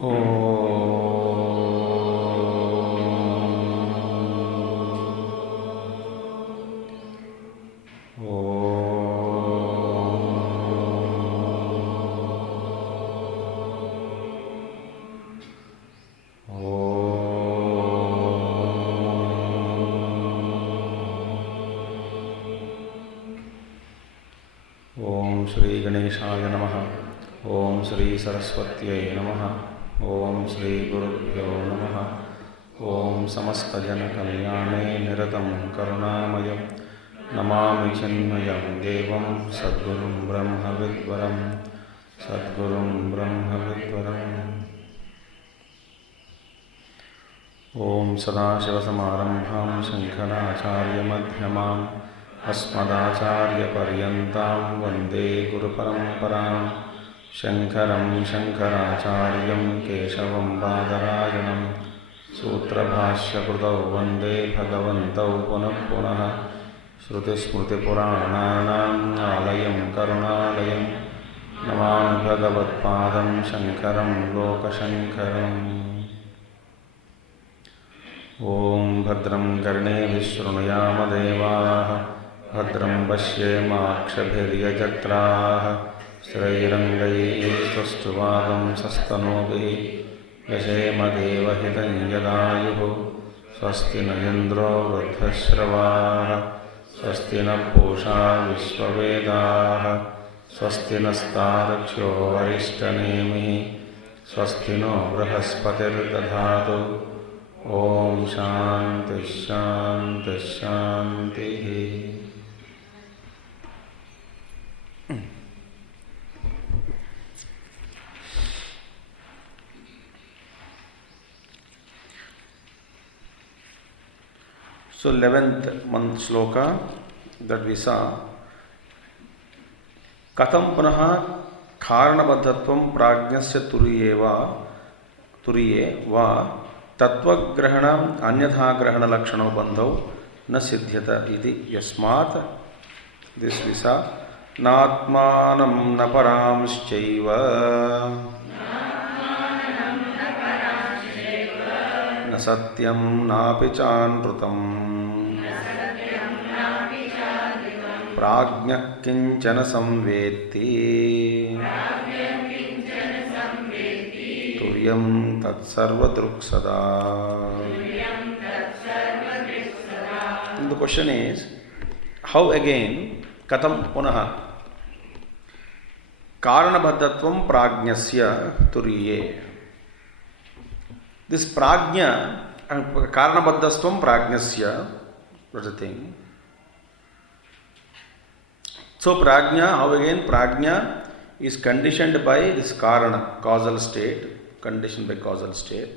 ओम श्री गणेशाय नमः। ओम श्री सरस्वत्यै नमः। ओम श्री गुरुभ्यो नमः। ओम समस्तजनकल्याणे निरतं करुणामयं नमामि चिन्मयं देवं सद्गुरुं ब्रह्मविद्वरं सद्गुरुं ब्रह्मविद्वरम्। ओम सदाशिवसमारम्भां शङ्कराचार्यमध्यमाम् अस्मदाचार्यपर्यन्तां वन्दे गुरुपरम्परां। शङ्करं शङ्कराचार्यं केशवं बादरायणं सूत्रभाष्यकृतौ वन्दे भगवन्तौ पुनः पुनः। श्रुतिस्मृतिपुराणानाम् आलयं करुणालयं नमामि भगवत्पादं शङ्करं लोकशङ्करम्। ॐ भद्रं कर्णेभिः शृणुयाम देवाः भद्रं पश्येमाक्षभिर्यजत्राः स्थिरैरङ्गैः स्वस्तिवागंसस्तनूभिः यशेम देवहितं यदायुः। स्वस्ति न इन्द्रो वृद्धश्रवाः स्वस्ति न पूषा विश्ववेदाः स्वस्ति नस्तार्क्ष्यो वरिष्ठनेमिः स्वस्ति no बृहस्पतिर्दधातु। Om Shanti Shanti Shanti. So 11th month shloka that we saw. Katham punaha karanabadhatvam prajnasya turiye va तत्वग्रहण अन्यथाग्रहण लक्षणो बंधौ न सिद्ध्यत इति यस्मात् दिस विसा नात्मानं न परांश्चैव न सत्यं नापि चानृतम् प्राज्ञः किंचन संवेत्ति तुर्यं तत्सर्वदृक्सदा. The question is, how again katham punaha karanabadhatvam prajnasya turiye. This prajna and karanabadhatvam prajnasya, that's the thing. So prajna, how again prajna is conditioned by this karana, causal state, conditioned by causal state,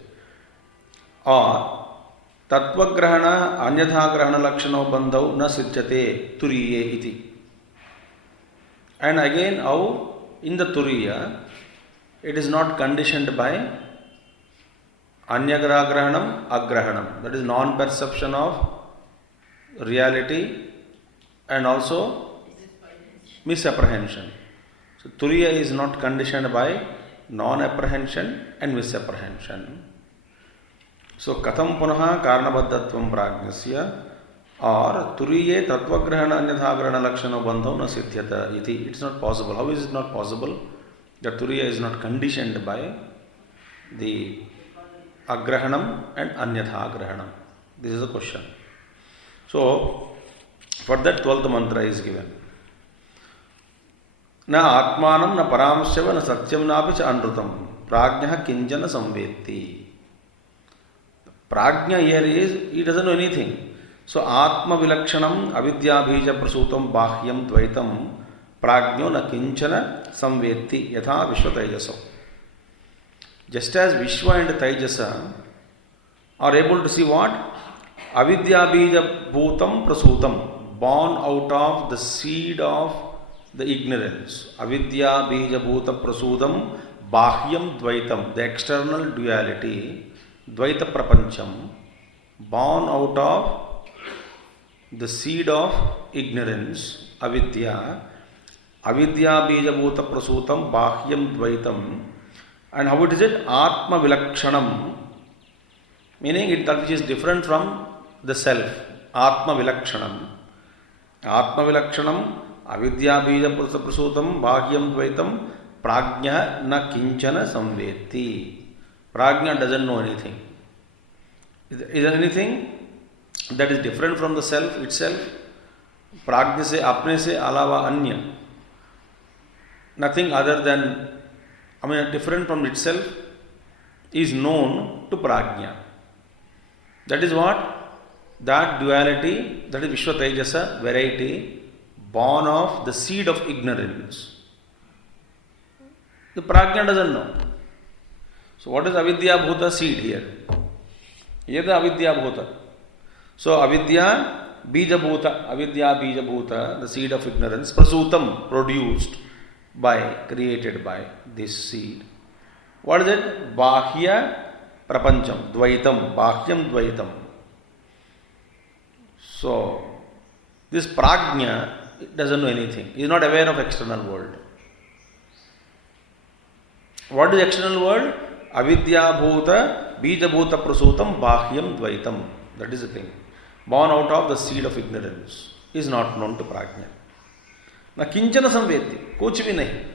or tattvagrahana anyathagrahana lakshano bandhau na siddhyate turiye iti. And again how in the turiya it is not conditioned by anyagrahanam agrahanam, that is non-perception of reality and also misapprehension. So turiya is not conditioned by non-apprehension and misapprehension. So katham punaha karanabadhatvam prajnasya or turiye tattvagrahana anyathagrahana lakshano bandhau na siddhyata iti. It's not possible. How is it not possible? The turiya is not conditioned by the agrahanam and anyathagrahanam. This is the question. So for that 12th mantra is given. न आत्मानं न परांश्चैव न सत्यं नापि च अनृतं प्राज्ञः किंचन संवेत्ति. Prajna here is, he doesn't know anything. So atma vilakṣanam avidya bija prasutam bāhyam dvaitam prajño na kinchana samvetti yatha vishva tejasa. Just as Vishwa and Tejasa are able to see what? Avidya bija bhutam prasutam, born out of the seed of the ignorance. Avidya bija bhuta prasudam bāhyam dvaitam, the external duality, Dvaita prapancham, born out of the seed of ignorance, avidya, avidya bija bhuta prasutam bāhyam dvaitam, And how it is it? Atma Vilakshanam. Meaning it that which is different from the self. Atma Vilakshanam. Atma Vilakshanam Avidya Bija Prasutam Bhāgyam Dvaitam Prajna Na Kinchana Samveti. Prajna doesn't know anything. Is there anything that is different from the self itself? Prajna se apne se alava anya. Nothing other than, different from itself is known to Prajna. That is what? That duality, that is Vishwa Tejasa, variety, born of the seed of ignorance. The Prajna doesn't know. So what is Avidya Bhuta seed here? Here the Avidya Bhuta. So Avidya Bija Bhuta, Avidya Bija Bhuta, the seed of ignorance, Prasutam, produced by, created by this seed. What is it? Bhāṣya Prapancham, Dvaitam, Bhāṣyam Dvaitam. So, this Prajna doesn't know anything. He is not aware of external world. What is external world? Avidya Bhuta, Bija Bhuta Prasutam, Bhāṣyam Dvaitam. That is the thing. Born out of the seed of ignorance. Is not known to Prajna. Na kinchana samveti. Kuch bhi nahi.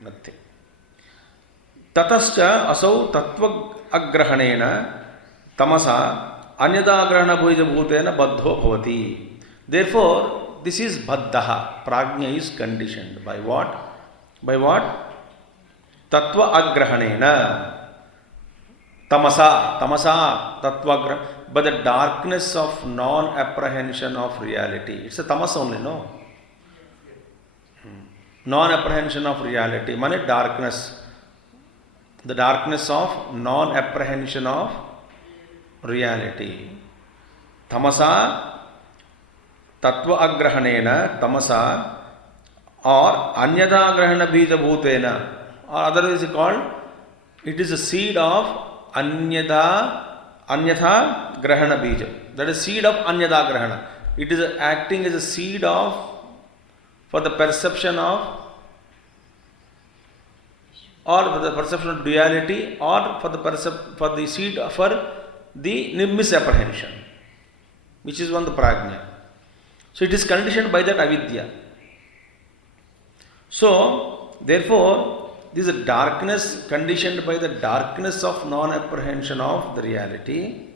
Nothing. Tatascha asau tattva agrahanena tamasa anyada agrahana bhuja bhutena baddho bhavati. Therefore, this is baddha. Prajna is conditioned. By what? By what? Tattva agrahanena. Tamasa, tattva agrahanena. By the darkness of non-apprehension of reality. It's a tamas only, no? Non-apprehension of reality. Means darkness. The darkness of non-apprehension of reality. Tamasa, tattva agrahanena, tamasa, or anyada agrahana bija bhutena, or otherwise called, it is a seed of anyatha grahana bija. That is seed of anyada grahana. It is acting as a seed of, for the perception of, or for the perception of duality, or for the seed for the misapprehension, which is one the prajna. So it is conditioned by that avidya. So therefore, this is a darkness conditioned by the darkness of non-apprehension of the reality,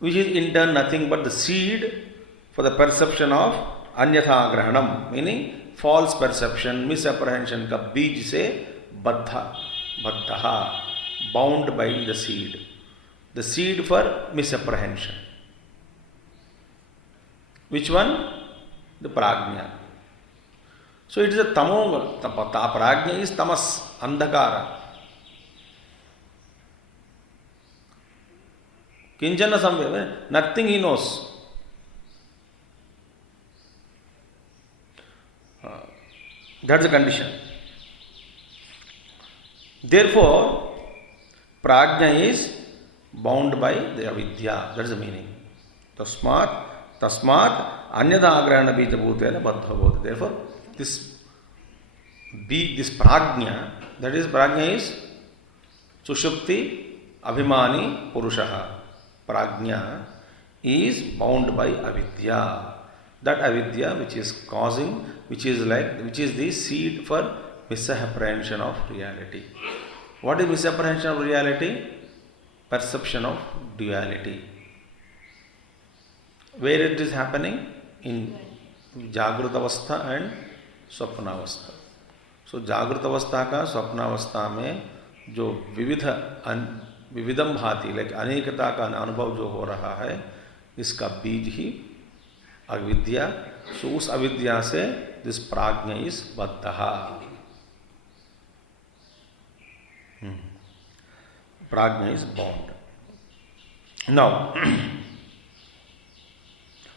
which is in turn nothing but the seed for the perception of anyatha grahanam, meaning false perception, misapprehension ka bij se baddha, bound by the seed. The seed for misapprehension. Which one? The prajna. So it is a tamo, prajna is tamas, andhakara. Kinchana samvaya, nothing he knows. That's the condition. Therefore, prajna is bound by the avidya. That is the meaning. Tasmat, anyada agrahana bija bhutena baddha bhavati. Therefore, this prajna, that is prajna is sushupti abhimani purushaha. Prajna is bound by avidya. That avidya which is causing, which is the seed for misapprehension of reality. What is misapprehension of reality? Perception of duality. Where it is happening? In Jagruta Avastha and Swapna Avastha. So Jagruta Avastha का स्वप्न अवस्था में जो विविधम भाति, like अनेकता का अनुभव जो हो रहा है, इसका बीज ही अविद्या. सो उस अविद्या से दिस प्राज्ञ is बद्धः. Prajna is bound. Now,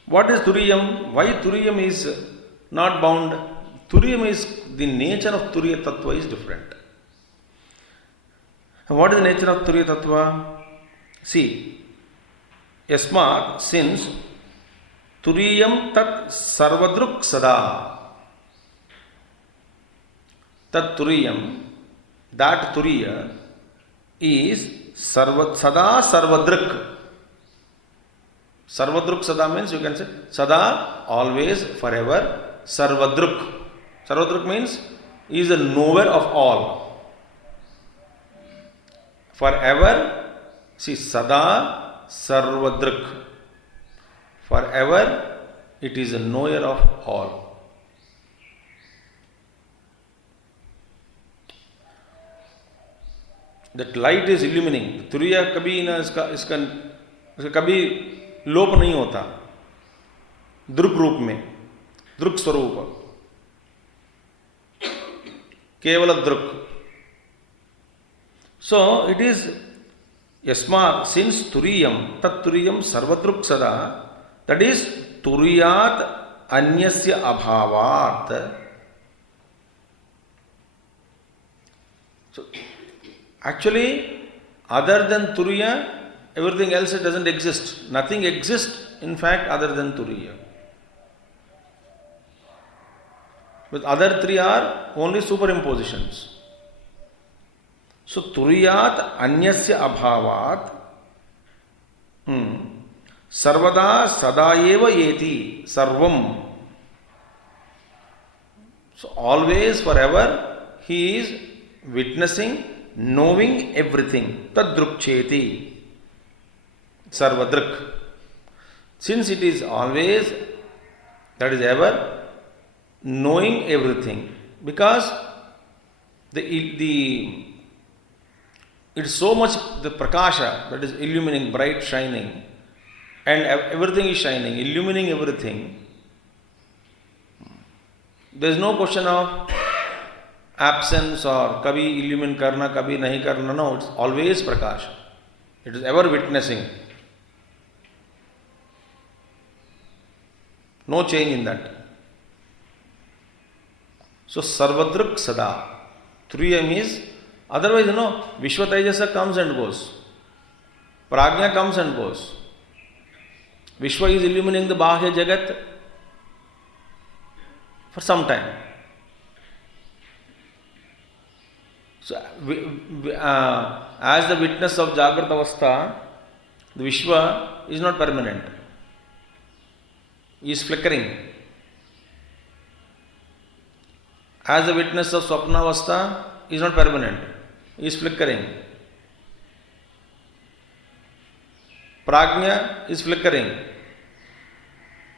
what is Turiyam? Why Turiyam is not bound? Turiyam is, the nature of Turiya Tattva is different. And what is the nature of Turiya Tattva? See, Yasmat, since Turiyam Tat Sarvadruk Sada. tat turiyam, that turiya is sada sarvadruk. Sarvadruk sada means you can say sada, always, forever. Sarvadruk. Sarvadruk means he is the knower of all. Forever, see, sada sarvadruk. Forever, it is a knower of all. That light is illumining. तुरिया कभी ना इसका कभी लोप नहीं होता. दृक् रूप में, दृक् स्वरूप, केवल दृक्. So it is yasma, since turiyam, tat turiyam sarvadruk sada, that is turiyat anyasya abhavat. So actually, other than turiya, everything else doesn't exist. Nothing exists, in fact, other than turiya. But other three are only superimpositions. So turiyat anyasya abhavat sarvada sadayeva yeti sarvam. So always, forever, he is witnessing, knowing everything. Tadrukcheti sarvadruk. Since it is always, that is ever, knowing everything, because it's so much the prakasha that is illumining, bright, shining, and everything is shining, illumining everything. There is no question of absence or kabhi illumine karna, kabhi nahi karna. No, it's always prakasha. It is ever witnessing. No change in that. So sarvadruk sada. Turiyam is, otherwise, Vishwa Tejasa comes and goes. Prajna comes and goes. Vishwa is illumining the Bhāṣya Jagat for some time. So, as the witness of Jagrata Avastha, the Vishwa is not permanent. He is flickering. As the witness of Swapna Avastha, he is not permanent. He is flickering. Prajna is flickering.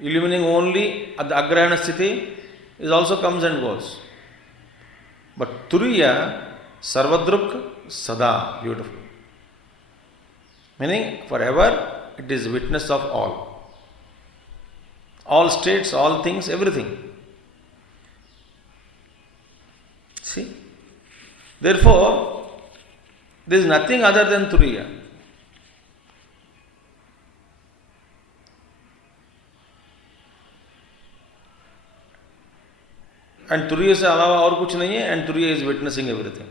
Illumining only at the Agrahana Sthiti is also comes and goes. But Turiya, Sarvadruk, Sada, beautiful. Meaning forever it is witness of all. All states, all things, everything. See? Therefore, there is nothing other than Turiya. And Turiya se alawa aur kuch nahi hai, and Turiya is witnessing everything.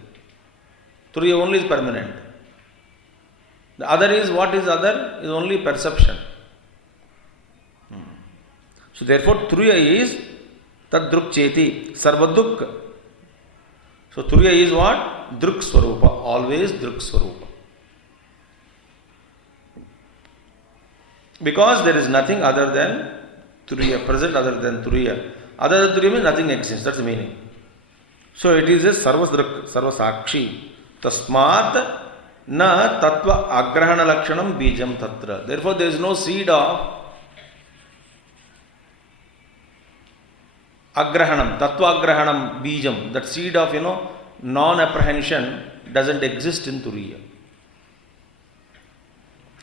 Turiya only is permanent. The other is, what is other? Is only perception. So therefore Turiya is Tadruk Cheti, Sarvaduk. So Turiya is what? Druk Swarupa, always Druk Swarupa. Because there is nothing other than Turiya, present other than Turiya. Other than Turiya means nothing exists, that's the meaning. So it is a Sarvadruk, Sarvasakshi. Tasmat na Tattva Agrahana Lakshanam Bijam Tatra. Therefore there is no seed of Agrahanam, Tattva Agrahanam Bijam, that seed of, non-apprehension doesn't exist in Turiya.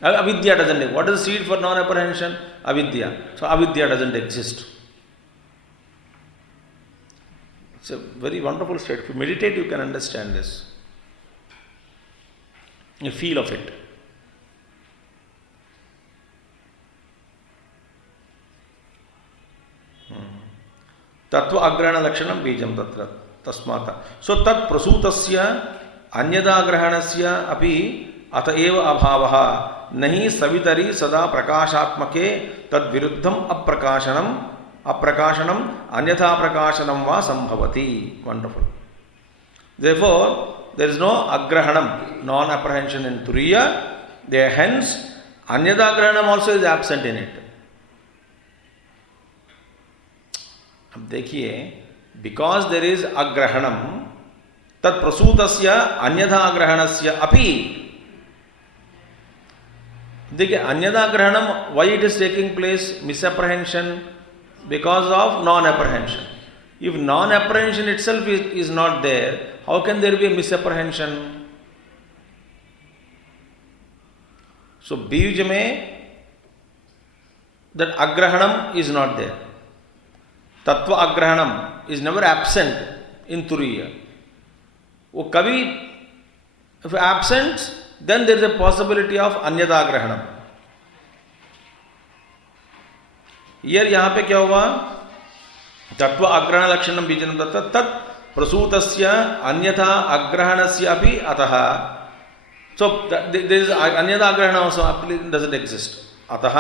Avidya doesn't exist. What is the seed for non-apprehension? Avidya. So avidya doesn't exist. It's a very wonderful state. If you meditate, you can understand this. You feel of it. Tattva agrahana lakshanam bijam tatra tasmata. So tat prasutasya anyada agраhanasya api ata eva abhavaha nahi savitari sada prakashatmake tad viruddham aprakashanam anyatha prakashanam va sambhavati. Wonderful. Therefore, there is no agrahanam, non-apprehension in turiya. There, hence, anyada grahanam also is absent in it. अब देखिए, because there is agrahanam, tat prasutasya anyada grahanasya api. देखिए, anyada grahanam, why it is taking place? Misapprehension because of non-apprehension. If non-apprehension itself is not there, how can there be a misapprehension? So, bij mein, that agrahanam is not there. Tattva agrahanam is never absent in turiya. वो कभी, if absent, then there is a possibility of anyada agrahanam. Here, यहाँ पे क्या हुआ? तत्व अग्रहण लक्षणम बीजनम तत् तत् प्रसूतस्य अन्यथा अग्रहणस्य अपि अतः. So there is anyada agrahanam also doesn't exist. अतः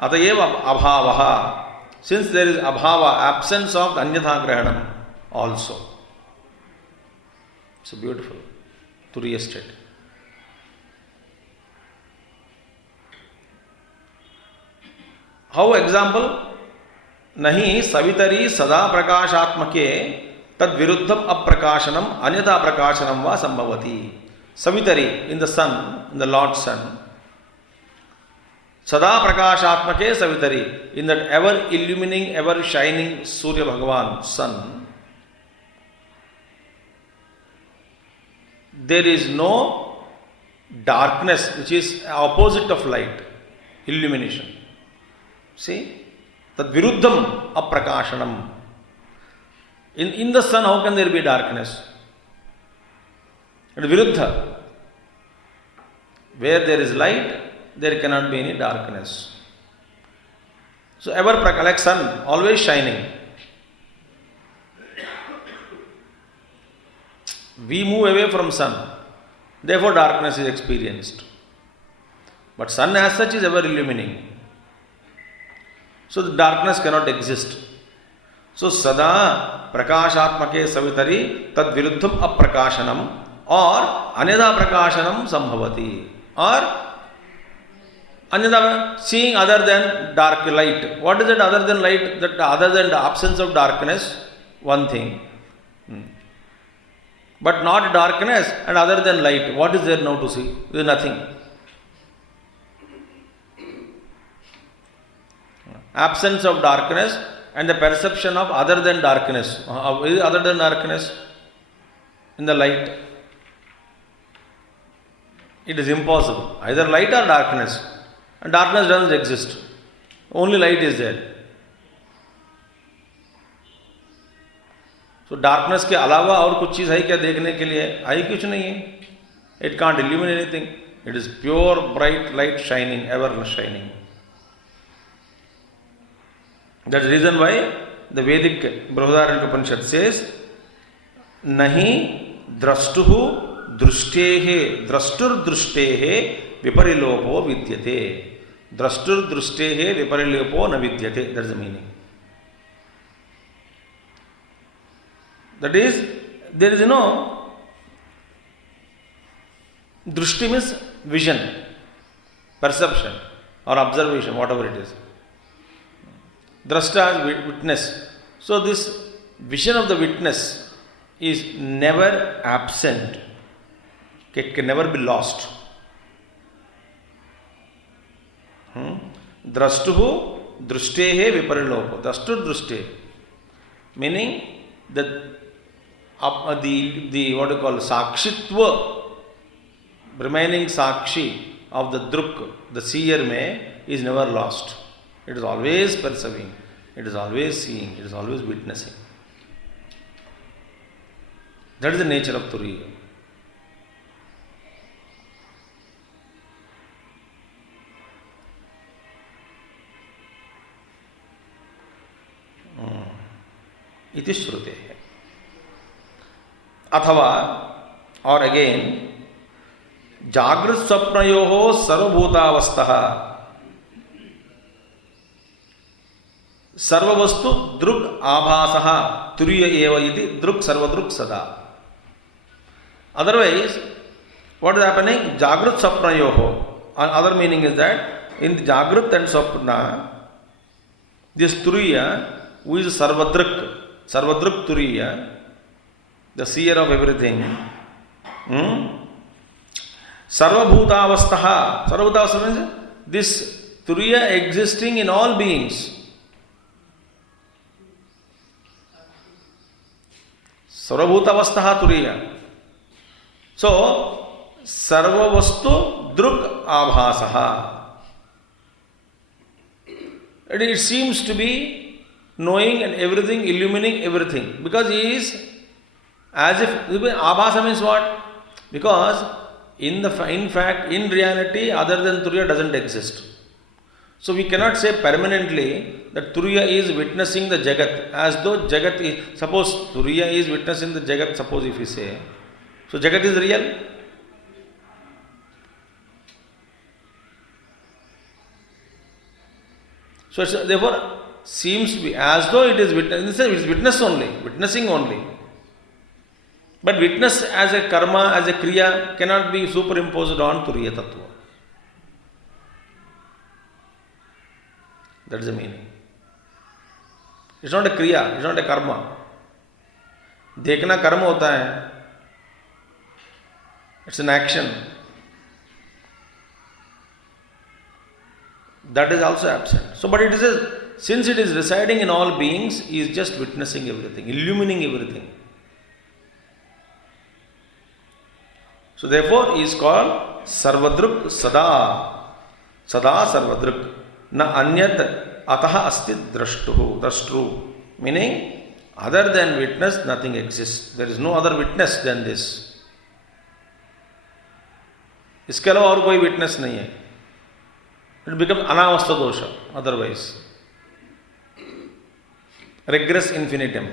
अतएव अभावः. Since there is abhava, absence of anyada agrahanam also. It's beautiful. Turiya state. How example? Nahi savitari sada prakashatmake tad viruddham aprakashanam anyata prakashanam va sambhavati. Savitari, in the sun, in the Lord's sun. Sada prakashatmake savitari, in that ever illumining, ever shining Surya Bhagavan, sun. There is no darkness which is opposite of light, illumination. See? Tad viruddham aprakashanam. In the sun, how can there be darkness? And viruddha. Where there is light, there cannot be any darkness. So ever like sun, always shining. We move away from sun. Therefore darkness is experienced. But sun as such is ever illumining. So the darkness cannot exist. So sada prakashatmake savitari tad viruddham aprakashanam or anyada prakashanam sambhavati. Or anyada, seeing other than dark light. What is it other than light? That other than the absence of darkness, one thing. But not darkness and other than light. What is there now to see? There is nothing. Absence of darkness and the perception of other than darkness. Other than darkness in the light. It is impossible. Either light or darkness. And darkness doesn't exist. Only light is there. So darkness के अलावा और कुछ चीज़ है क्या देखने के लिए? है कुछ नहीं है. It can't illuminate anything. It is pure bright light shining, ever shining. That's the reason why the Vedic Upaniṣad says, Nahi drashtuhu drustehe drashtur drustehe viparilopo vidyate. Drashtur drustehe viparilopo na vidyate. That's the meaning. That is, there is drushti means vision, perception or observation, whatever it is. Drashta is witness. So this vision of the witness is never absent. It can never be lost. Drashtuhu drustehe viparilopo. Drashtur druste. Meaning that the what you call sakshitva, remaining sakshi of the druk, the seer is never lost. It is always perceiving, it is always seeing, it is always witnessing. That is the nature of Turiya. Iti Shrute. Athava, or again, Jagrat Swapnayoho Sarvabhutavastaha. Sarvavastu Druk Abhasaha Turiya Eva iti Druk Sarvadruk Sada. Otherwise, what is happening? Jagrut Sapna Yoho. Other meaning is that in the Jagrut and Sapna, this Turiya, who is Sarvadruk Turiya, the seer of everything, Sarvabhutavastaha. Sarvabhutavastaha means this Turiya existing in all beings. Sarvabhutavastaha Turiya. So, Sarvavastu Druk Abhasaha. It seems to be knowing and everything, illumining everything. Because he is as if, Abhasa means what? Because in fact, in reality, other than Turiya doesn't exist. So we cannot say permanently that Turiya is witnessing the Jagat, as though Jagat is, suppose Turiya is witnessing the Jagat, suppose if we say, so Jagat is real. So therefore seems to be as though it is witnessing only. But witness as a karma, as a kriya cannot be superimposed on Turiya Tattva. That is the meaning. It's not a kriya, it's not a karma. Dekhna karma hota hai. It's an action. That is also absent. So, but it is since it is residing in all beings, he is just witnessing everything, illumining everything. So, therefore, he is called Sarvadruk Sada. Sada Sarvadruk. Na anyat ataha asti drashtru. Meaning, other than witness, nothing exists. There is no other witness than this. इसके अलावा और कोई witness नहीं है. It becomes anavastha dosha, otherwise. Regress infinitum.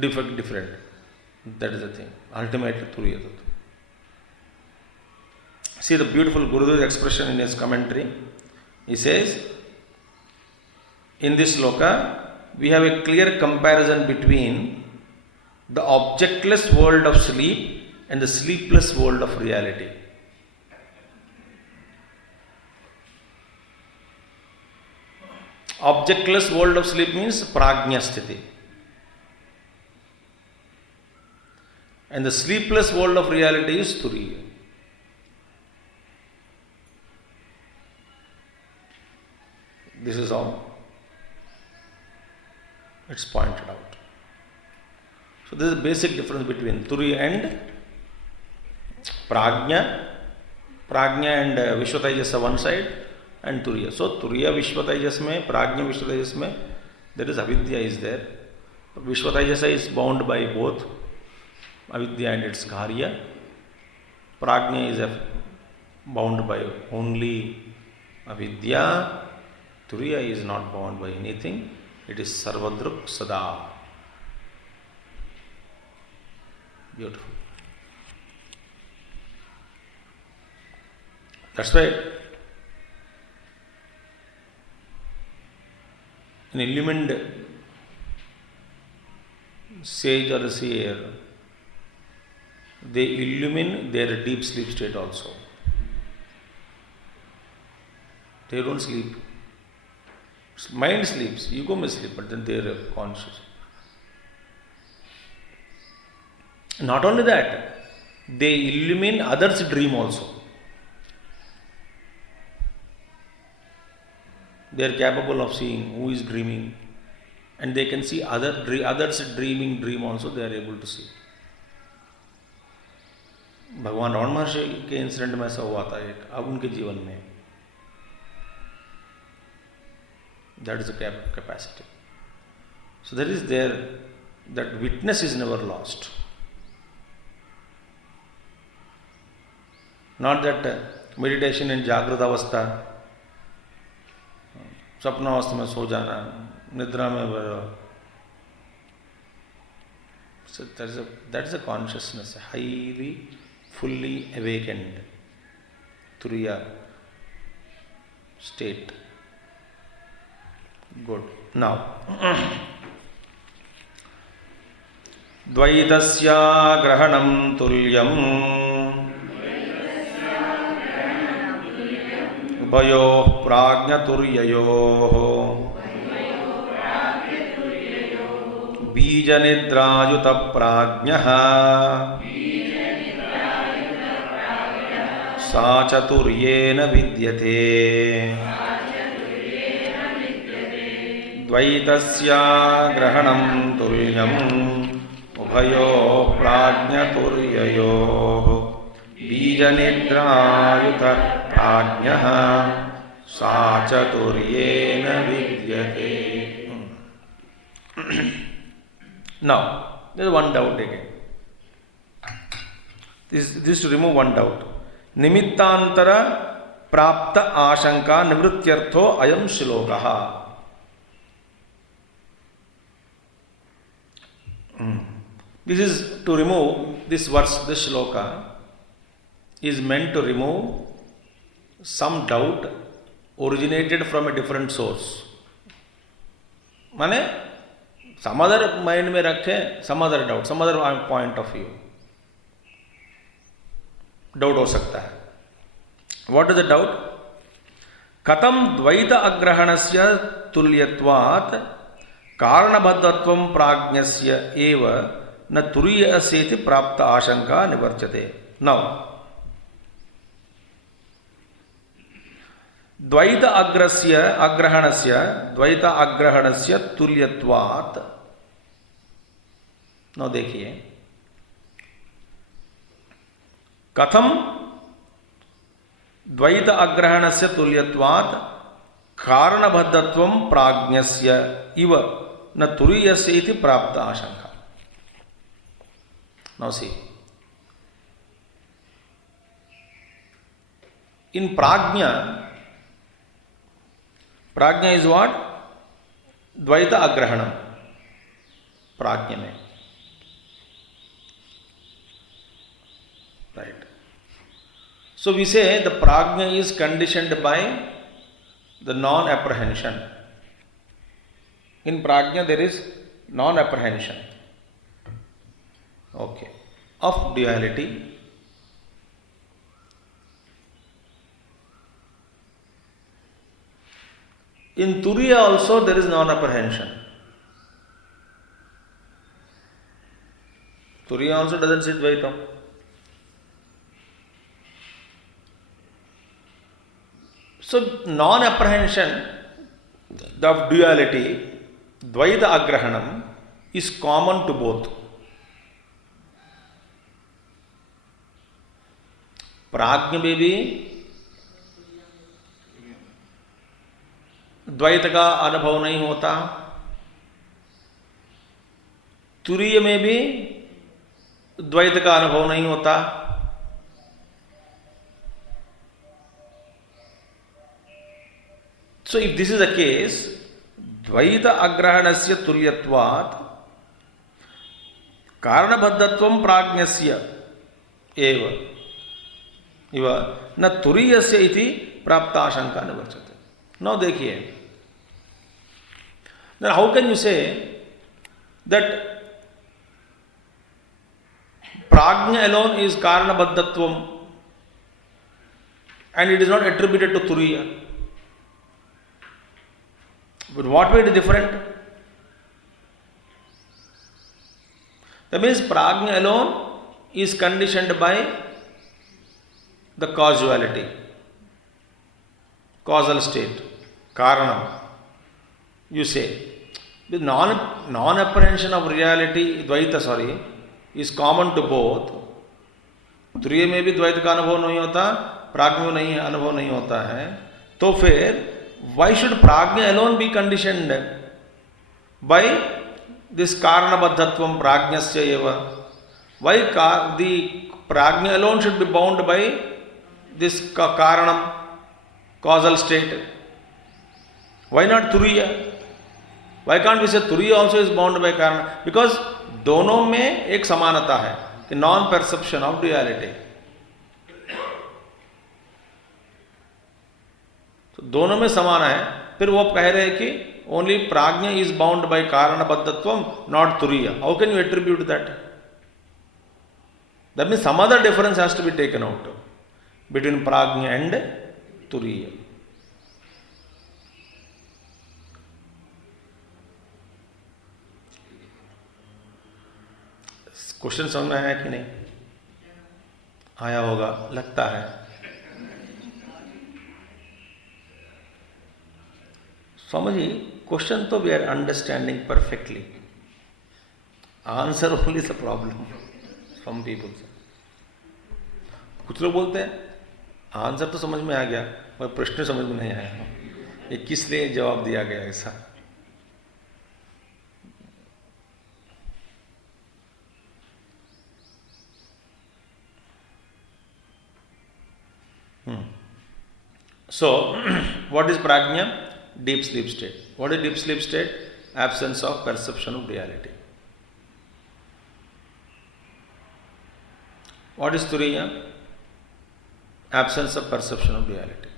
Defect different. That is the thing. Ultimately, Turiya Tattva. See the beautiful Gurudev expression in his commentary. He says, in this Śloka, we have a clear comparison between the objectless world of sleep and the sleepless world of reality. Objectless world of sleep means prajna sthiti. And the sleepless world of reality is Turiya. This is how it's pointed out. So there is a basic difference between Turiya and Prajna. Prajna and Vishwataijasa one side and Turiya. So Turiya Vishwataijasa mein, Prajna Vishwataijasa mein, there is Avidya is there. Vishwataijasa is bound by both Avidya and its Karya. Prajna is bound by only Avidya. Turiya is not bound by anything. It is Sarvadruk Sada. Beautiful. That's why an illumined sage or a seer, they illumine their deep sleep state also. They don't sleep. Mind sleeps, ego may sleep, but then they are conscious. Not only that, they illumine others' dream also. They are capable of seeing who is dreaming, and they can see others dreaming dream also. They are able to see. भगवान रमण महर्षि के incident में ऐसा हुआ था एक, अब उनके जीवन में. That is the capacity. So there is that witness is never lost. Not that meditation in Jagrata Avastha, Sapna Avastha mein so jana, Nidra mein. So that is a consciousness, highly, fully awakened Turiya state. Good. Now, द्वैतस्य ग्रहणं तुल्यम् उभयोः प्राज्ञतुर्ययोः बीजनिद्रायुतप्राज्ञः सा चतुर्येन विद्यते। द्वैतस्य ग्रहणं तुल्यम् उभयोः प्राज्ञतुर्ययोः बीजनिद्रायुतप्राज्ञः सा चतुर्येन विद्यते। Now, there is one doubt again. This to remove one doubt. Nimittantara prapta ashanka nivrityartho ayam shlokaha. This is to remove this verse, this shloka is meant to remove some doubt originated from a different source. माने some other mind में रखें, some other doubt, some other point of view. Doubt हो सकता है. What is the doubt? कथम द्वैत अग्रहणस्य तुल्यत्वात् कारणबद्धत्वं प्राज्ञस्य एव न तुरीयस्येति प्राप्त आशंका निवर्त्यते. Now, द्वैत अग्रहणस्य तुल्यत्वात्. now देखिए कथम द्वैत अग्रहणस्य तुल्यत्वात् कारणबद्धत्वं प्राज्ञस्य इव न तुरीयस्य इति प्राप्त आशंका. now see, in prajna is what? Dvaita agrahana. Prajna mein. Right. So we say the prajna is conditioned by the non-apprehension. In prajna there is non-apprehension. Okay. Of duality. In Turiya also there is non-apprehension. Turiya also doesn't see Dvaitam. So non-apprehension of duality, Dvaita Agrahanam, is common to both. Prajna में भी द्वैत का अनुभव नहीं होता, तुरीय में भी द्वैत का अनुभव नहीं होता. So if this is the case, द्वैत अग्रहणस्य तुल्यत्वात् कारणबद्धत्वं प्राज्ञस्य एव इव न तुरीयस्य इति प्राप्त आशंका निवर्त्यते. now देखिए, then how can you say that prajna alone is karanabadhatvam and it is not attributed to turiya? But what way it is different? That means prajna alone is conditioned by the causality, causal state, karanam. You say the non-apprehension of reality, Dvaita, is common to both. Turiya में भी द्वैत का अनुभव नहीं होता, प्राज्ञ में नहीं अनुभव नहीं होता है. तो फिर why should prajna alone be conditioned by this karanabadhatvam prajnasya eva? Why the prajna alone should be bound by this karanam, causal state? Why not turiya? Why can't we say turiya also is bound by karana? Because दोनों में एक समानता है, non perception of duality. तो दोनों में समान है. फिर वो कह रहे हैं कि only prajna is bound by karana baddhatvam, not turiya. How can you attribute that? That means some other difference has to be taken out between prajna and turiya. Question समझ में आया कि नहीं आया होगा लगता है. Swamiji, question तो we are understanding perfectly. Answer only is a problem. Some people say. कुछ लोग बोलते हैं आंसर तो समझ में आ गया पर प्रश्न समझ में नहीं आया. ये किस लिए जवाब दिया गया ऐसा? So, what is prajna? Deep sleep state. What is deep sleep state? Absence of perception of reality. What is turiya? Absence of perception of reality.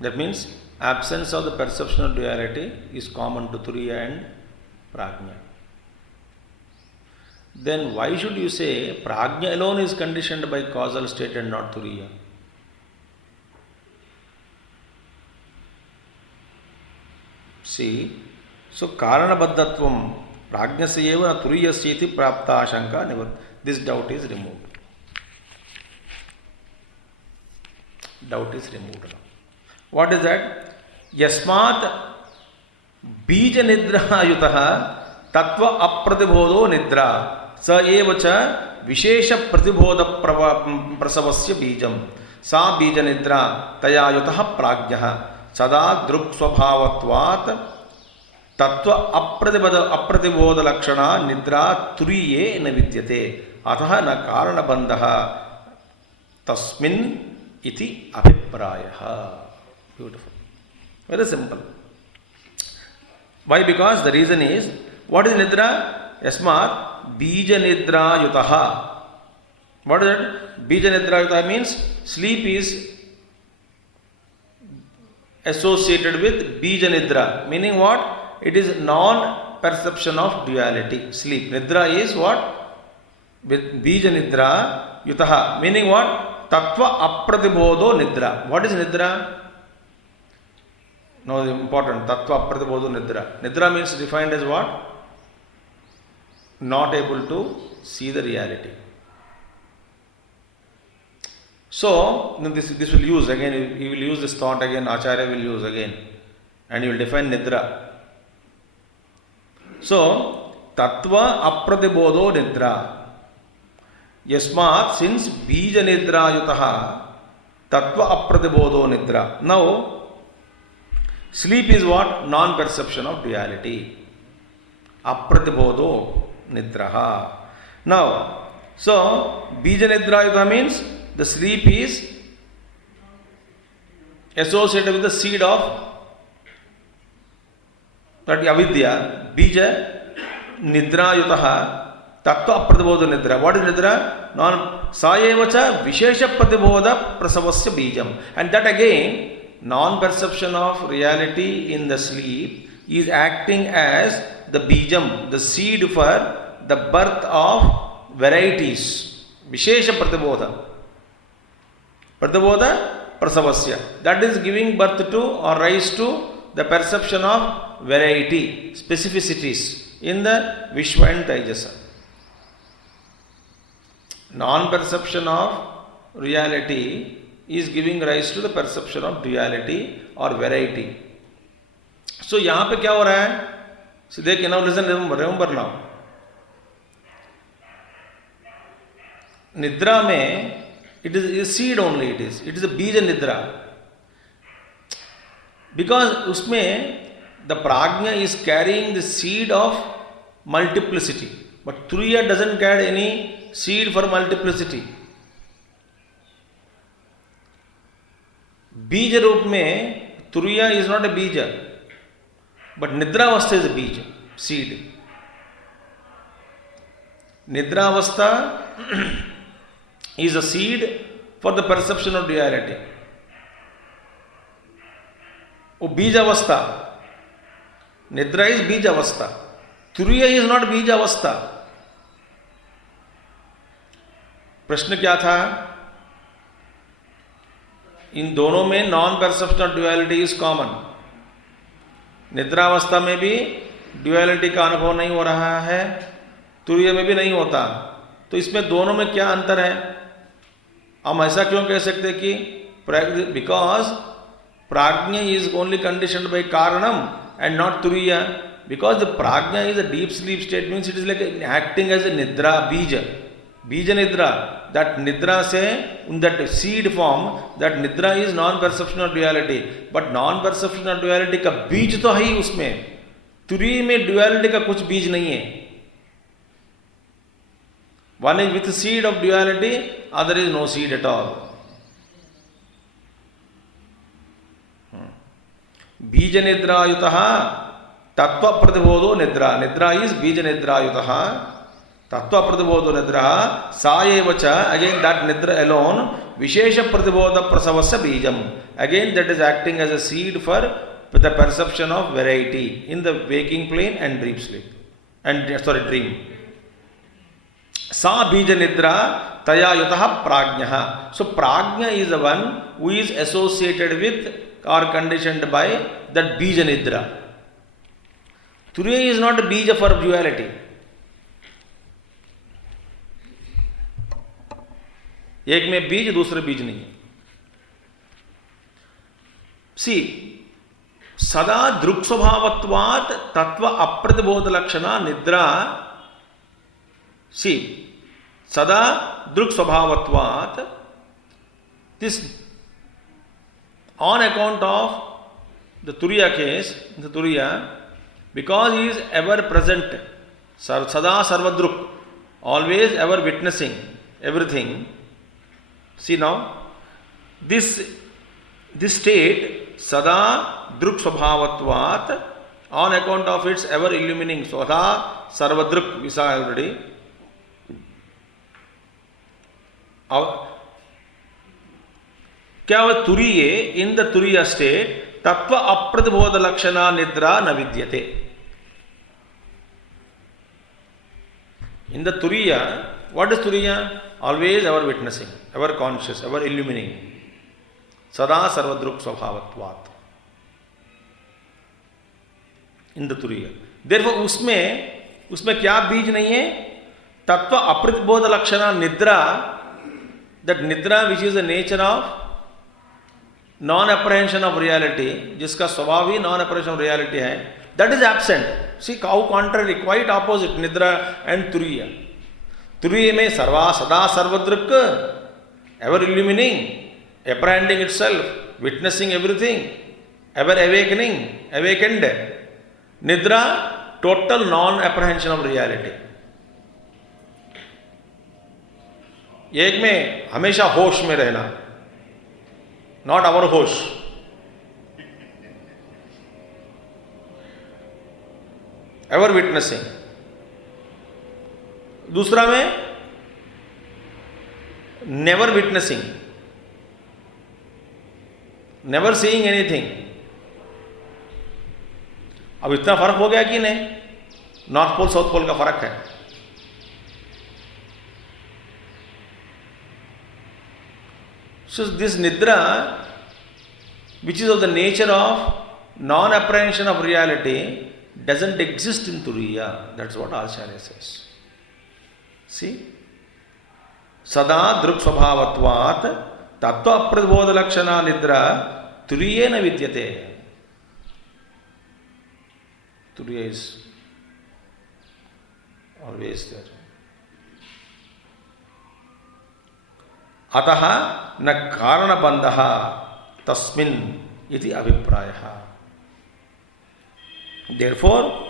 That means absence of the perception of reality is common to turiya and prajna. Then why should you say prajna alone is conditioned by causal state and not turiya? See, so karana baddhatvam prajnasya eva turiyasya iti prapta ashanka never. This doubt is removed. Doubt is removed now. What is that? Yasmat bija nidra yutaha tattva apratibodho nidra स एव च विशेष प्रतिबोध प्रसवस्य बीजम सा बीज निद्रा तया युतः प्राज्ञः सदा दृक् स्वभावत्वात् तत्व अप्रतिबोध लक्षणा निद्रा तुरीये न विद्यते अतः न कारणबन्धः तस्मिन् इति अभिप्रायः. Beautiful. Very simple. Why? Because the reason is, what is nidra? Yasmat bija nidra yutaha. What is that? Bija nidra yutaha means sleep is associated with bija nidra. Meaning what? It is non-perception of duality. Sleep. Nidra is what? With bija nidra yutaha. Meaning what? Tattva apratibodho nidra. What is nidra? No, important. Tattva apratibodho nidra. Nidra means defined as what? Not able to see the reality. So, this will use again, he will use this thought again, Acharya will use again, and he will define nidra. So, tattva apratibodho nidra. Yasmat, since bija nidra yutaha, tattva apratibodho nidra. Now, sleep is what? Non-perception of duality. Apratibodho nidraha. Now, so bija nidra yuta means the sleep is associated with the seed of that avidya. Bija nidra yutaha tattva apratibodha nidra. What is nidra? Non sayevacha vishesha pratibodha prasavasya bijam. And that again, non-perception of reality in the sleep is acting as the bijam, the seed for the birth of varieties. Vishesha pratibodha. Pratibodha prasavasya. That is giving birth to or rise to the perception of variety, specificities in the Vishwa and Taijasa. Non-perception of reality is giving rise to the perception of duality or variety. So, यहाँ पे क्या हो रहा है? So, देखिए, now listen, remember now. Nidra में it is a seed only. It is a bija nidra. Because उसमें the prajna is carrying the seed of multiplicity, but turiya doesn't carry any seed for multiplicity. Bija रूप में turiya is not a bija, but nidravastha is a bija, seed. Nidravastha is a seed for the perception of duality. वो बीज अवस्था. निद्रा is बीज अवस्था. तुरीय is not बीज अवस्था. प्रश्न क्या था? इन दोनों में non perception of duality is common. निद्रावस्था में भी ड्युअलिटी का अनुभव नहीं हो रहा है, तुरीय में भी नहीं होता. तो इसमें दोनों में क्या अंतर है? हम ऐसा क्यों कह सकते कि बिकॉज प्राज्ञा इज ओनली कंडीशन्ड बाय कारणम एंड नॉट तुरीय. बिकॉज द प्राज्ञा is a deep sleep state, means it is like acting as a निद्रा बीज. बीज निद्रा, that nidra se in that seed form, that nidra is non perception of duality. But non perception of duality का बीज तो है ही उसमें. तुरीय में duality का कुछ बीज नहीं है. One is with seed of duality, other is no seed at all. बीज निद्रायुतः तत्व प्रतिबोधो निद्रा. निद्रा is बीज निद्रायुतः तत्व प्रतिबोधो निद्रा सा एव च. अगेन दैट निद्रा अलोन विशेष प्रतिबोध प्रसवस्य बीजम. Again that is acting as a seed for the perception of variety in the waking plane and dream sleep and dream. सा बीज निद्रा तया युतः प्राज्ञः. सो प्राज्ञ is the one who is associated with or conditioned by that बीज निद्रा. तुरीय इज नॉट a बीज फॉर ड्युअलिटी. एक में बीज, दूसरे बीज नहीं. सी सदा दृक् स्वभावत्वात् तत्व अप्रतिबोध लक्षण निद्रा. सी सदा दृक् स्वभावत्वात्, this on account of the turiya case, the turiya, because he is ever present, sada sarvadruk, always ever witnessing everything. See now, this state sada druk swabhavatvat, on account of its ever illumining sada sarvadruk, we saw already. क्या हुआ? तुरीय, in the तुरीय state तत्व अप्रतिबोध लक्षणा निद्रा न विद्यते. In the तुरीय, what is तुरीय? Always ever witnessing, ever conscious, ever illumining, सदा सर्वदृक् स्वभावत्वात्. इन द तुरीय, देयरफॉर उसमें क्या बीज नहीं है? तत्व अप्रतिबोध लक्षणा निद्रा, दैट निद्रा which is the nature of non apprehension of reality, जिसका स्वभाव ही नॉन अप्रहेंशन ऑफ रियलिटी है, that is absent. See how contrary, quite opposite निद्रा एंड तुरीय. तुरीय में सर्वा सदा सर्वदृक्, ever illuminating, apprehending itself, witnessing everything, ever awakening, awakened. निद्रा total non apprehension of reality. एक में हमेशा होश में रहना, नॉट अवर होश. Ever witnessing. दूसरा में never witnessing, never seeing anything. अब इतना फर्क हो गया कि नहीं? नॉर्थ पोल साउथ पोल का फर्क है. So this nidra, which is of the nature of non-apprehension of reality, doesn't exist in Turiya. That's what Acharya says. See? Sada druk svabhavatvat tattva apradibodha lakshana nidra turiyena vidyate. Turiya is always there. अतः न कारणबन्धः तस्मिन् इति अभिप्रायः. Therefore,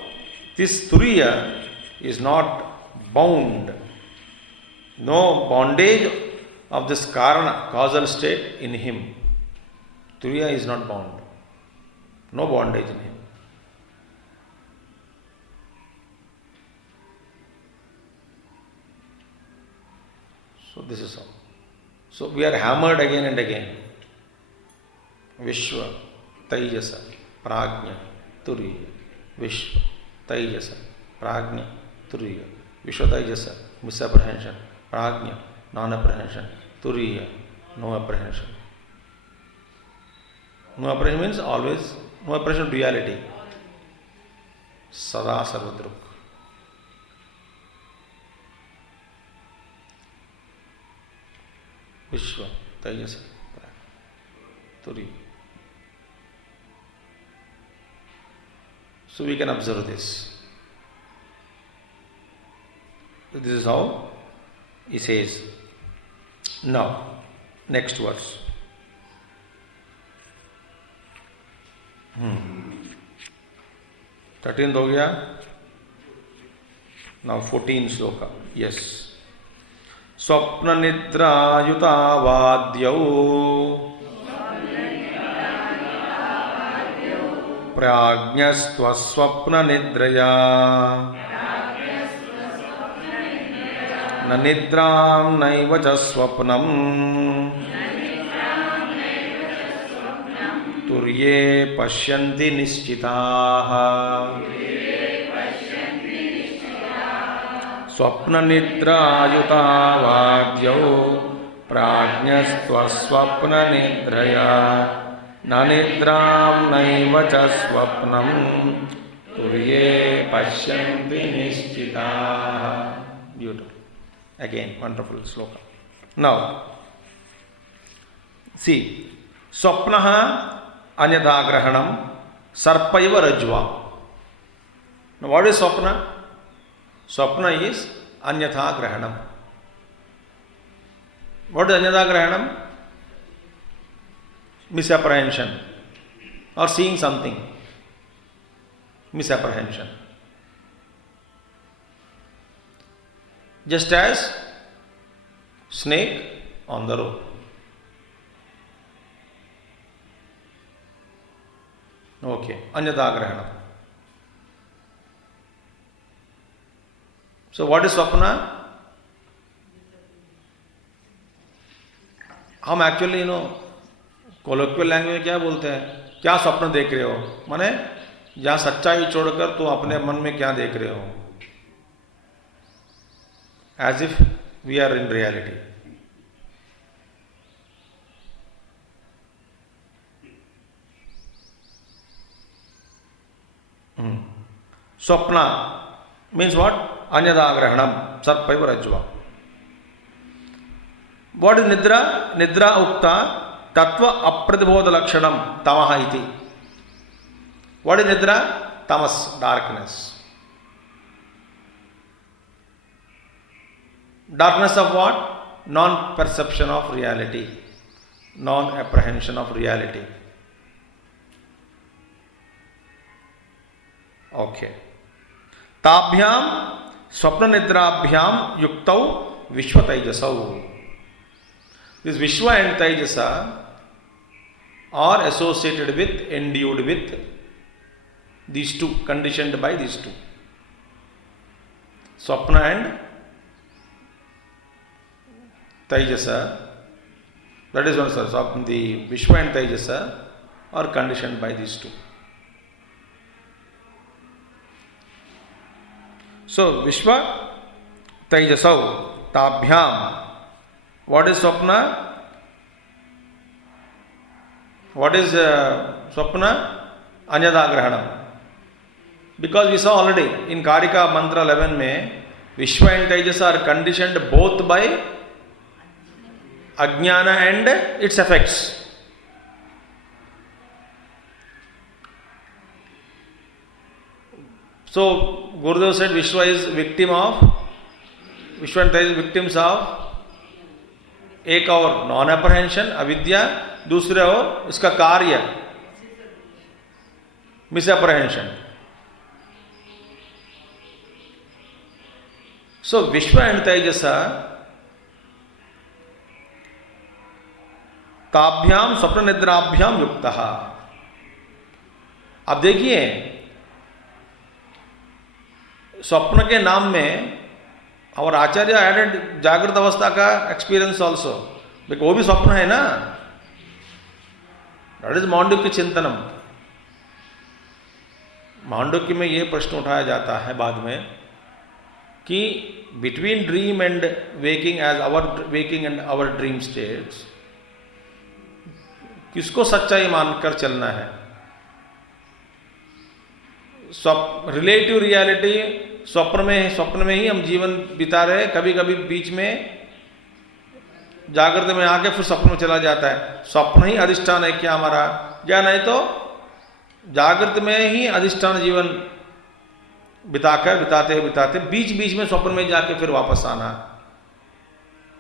this turiya is not bound. No bondage of this karana, causal state in him. Turiya is not bound. No bondage in him. So this is all. So we are hammered again and again. Vishwa, Taijasa. prajna, turiya, vishva, taijasa, prajna, turiya, vishva taijasa, misapprehension, prajna, non-apprehension, turiya, no apprehension. No apprehension means always, no apprehension of reality. Sada sarvadruk. Vishva, taijasa, turiya. So we can observe this. This is how he says. Now, next verse. 13th हो गया. Now 14 shloka. Yes. स्वप्न निद्रा युतावाद्यौ प्राज्ञस्त्वस्वप्न निद्रया न निद्रां नैव च स्वप्नम् तुर्ये पश्यन्ति निश्चिताः. स्वप्न निद्रायुतावाद्यौ प्राज्ञस्त्वस्वप्न निद्रया न निद्रां नैव च स्वप्नम् तुर्ये पश्यन्ति निश्चिताः. Beautiful. Again, wonderful sloka. Now, see, swapnaha anyadagrahanam sarpaiva rajva. Now, what is swapna? Swapna is anyadagrahanam. What is anyadagrahanam? Misapprehension or seeing something. Misapprehension. Just as snake on the road. Okay, anyadagrahanam. So what is swapna? हम actually कोलोक्वियल language में क्या बोलते हैं, क्या स्वप्न देख रहे हो, माने जहां सच्चाई छोड़कर तो अपने मन में क्या देख रहे हो, as if we are in reality. Swapna means what? Anyadagrahanam sarpaiva rajva. What is nidra? Nidra ukta tattva apradibodha lakshanam tamaha iti. What is nidra? Tamas, darkness. Darkness of what? Non-perception of reality, non-apprehension of reality. Okay. Tabhyam swapna nidrabhyam yuktau vishva taijasau. This Vishwa and Taijasa are associated with, endued with these two, conditioned by these two. Swapna and Taijasa, that is one, the Vishwa and Taijasa are conditioned by these two. So, Vishwa Taijasau Tabhyam. What is swapna? What is swapna? Anyadagrahanam. Because we saw already in Kārikā mantra 11 mein, Vishwa and Taijasa are conditioned both by Ajnana and its effects. So, Gurudev said Vishwa is victim of, Vishwa and Taijasa victims of एक और non अप्रहेंशन अविद्या, दूसरे और इसका कार्य miss अप्रहेंशन. सो विश्व and तेजसा ताभ्याम स्वप्न निद्राभ्याम युक्तः. अब देखिए स्वप्न के नाम में और आचार्य एडेड जागृत अवस्था का एक्सपीरियंस ऑल्सो, वो भी स्वप्न है ना. दैट इज मांडुक्य चिंतनम. मांडुक्य में ये प्रश्न उठाया जाता है बाद में कि between dream and waking, as our waking and our dream states, किसको सच्चाई मानकर चलना है? रिलेटिव रियलिटी, स्वप्न में ही हम जीवन बिता रहे, कभी कभी बीच में जागृत में आके फिर स्वप्न में चला जाता है। स्वप्न ही अधिष्ठान है क्या हमारा? या नहीं तो जागृत में ही अधिष्ठान जीवन बिताते बीच बीच में स्वप्न में जाके फिर वापस आना।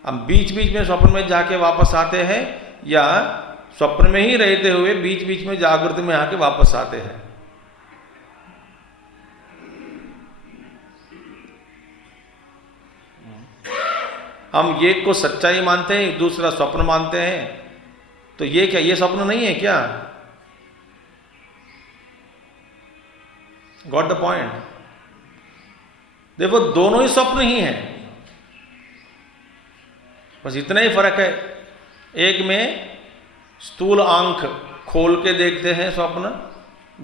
हम बीच बीच में स्वप्न में जाके वापस आते हैं या स्वप्न में ही रहते हुए बीच बीच में जागृत में आके वापस आते हैं? हम एक को सच्चाई मानते हैं, दूसरा स्वप्न मानते हैं, तो ये क्या, ये स्वप्न नहीं है क्या? Got the point? देखो दोनों ही स्वप्न ही हैं, बस इतना ही फर्क है। एक में स्थूल आंख खोल के देखते हैं स्वप्न,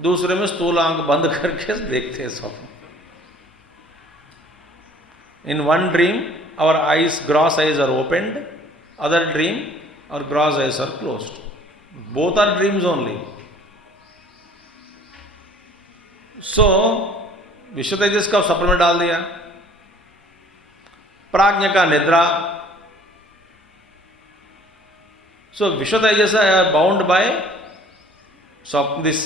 दूसरे में स्थूल आंख बंद करके देखते हैं स्वप्न। In one dream our eyes, gross eyes are opened, other dream our gross eyes are closed. Both are dreams only. So विश्व तेजस का स्वप्न में डाल दिया, प्राज्ञ का निद्रा. So विश्व तेजस are bound by this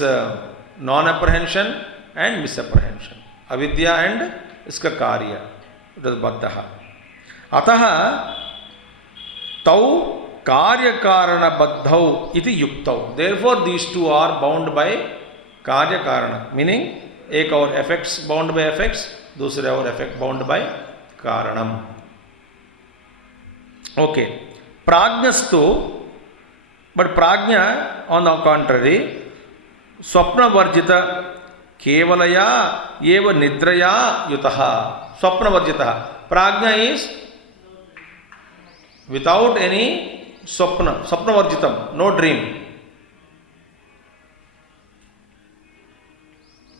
non-apprehension and misapprehension, avidya and इसका कार्य, बद्धः. अतः तौ कार्य कारण बद्धौ इति युक्तौ. Therefore these two are bound by कार्य कारण, meaning एक और effects bound by effects, दूसरे और effect bound by कारणम. Okay. प्राज्ञस्तु, but Pragya on the contrary स्वप्न वर्जित केवलया एव निद्रया युतः. स्वप्न वर्जितः. प्राज्ञा is without any swapna varjitam, no dream,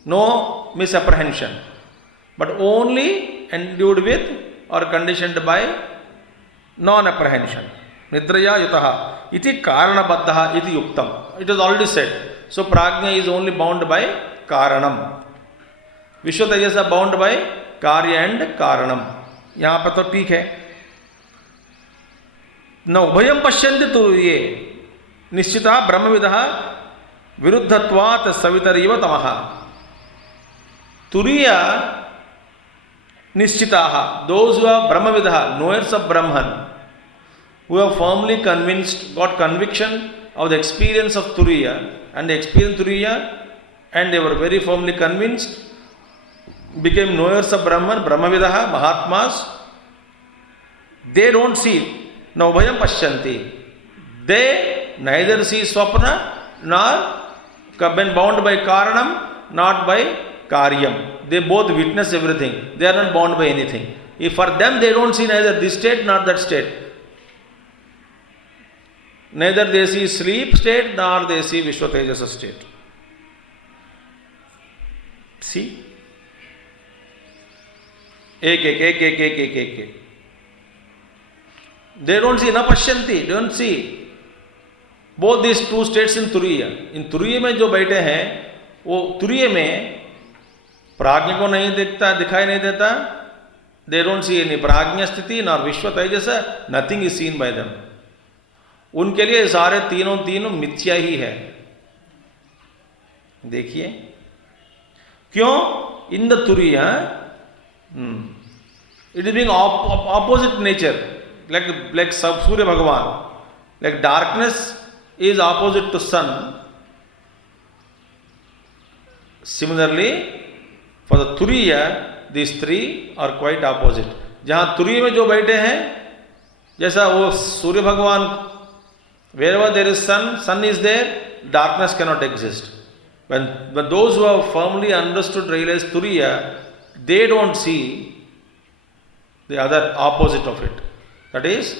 no misapprehension, but only endued with or conditioned by non-apprehension. Nidraya yutaha iti karanabaddaha iti yuktam. It is already said. So prajna is only bound by karanam. Vishwa tejas are bound by कार्य and कारणम. यहाँ पर तो ठीक है. न उभयं पश्यन्ति तुर्ये निश्चिता ब्रह्मविदः विरुद्धत्वात् सवितरिव तमः. तुरीय निश्चिताः, those who are brahmavidah, knowers of Brahman, who have firmly convinced, got conviction of the experience of Turiya and the experience Turiya, and they were very firmly convinced, became knowers of Brahman, brahmavidah, mahatmas. They don't see. Now bhayam pashyanti. They neither see swapna nor been bound by karanam, not by karyam. They both witness everything. They are not bound by anything. If for them they don't see neither this state nor that state. Neither they see sleep state nor they see Vishwa Tejasa state. See? Ek. They don't see, na pashyanti, they don't see. Both these two states in Turiya. In Turiya में जो बैठे हैं, वो Turiya में प्राज्ञ को नहीं दिखता, दिखाई नहीं देता. They don't see any प्राज्ञ स्थिति nor विश्व तेजस. Nothing is seen by them. उनके लिए सारे तीनों मिथ्या ही है. देखिए क्यों? In the Turiya, it is being opposite nature, like Surya Bhagavan. Like darkness is opposite to sun. Similarly, for the Turiya, these three are quite opposite. जहाँ तुरीय में जो बैठे हैं, जैसा वो सूर्य भगवान, wherever there is sun is there, darkness cannot exist. When those who have firmly understood, realized Turiya, they don't see the other opposite of it. That is,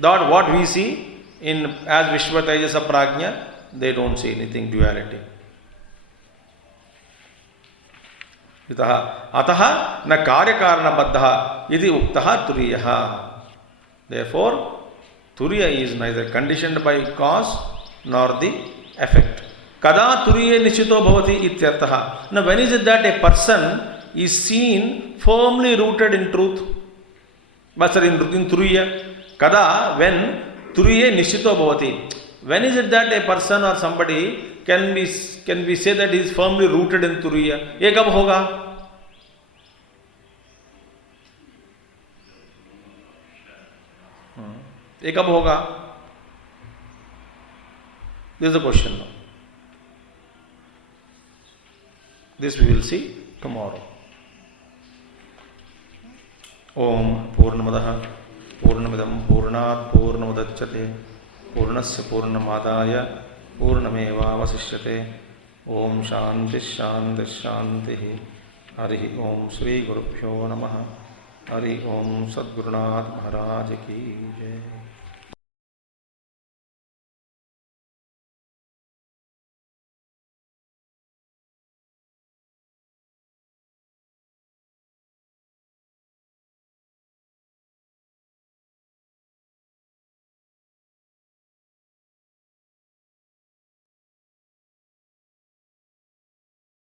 that what we see in as Vishwa Tejasa Prajna, they don't see anything duality. इतः अतः न कार्यकारणबद्धः इति उक्तः तुरीयः. Therefore, turiya is neither conditioned by cause nor the effect. Kada turiye nishito bhavati ityartah. Now, when is it that a person is seen firmly rooted in truth? In turiya. Kada, when turiye nishito bhavati. When is it that a person or somebody can we say that he is firmly rooted in turiya? Ye kab hoga? ये कब होगा? This is the question now. This we will see tomorrow. Om Purnamadah Purnamidam Purnat Purnamudachyate Purnasya Purnamadaya Purnameva Vasishyate. Om Shanti Shanti Shanti. Hari Om Sri Gurubhyo Namaha. Hari Om Sadgurunath Maharaj Ki Jai.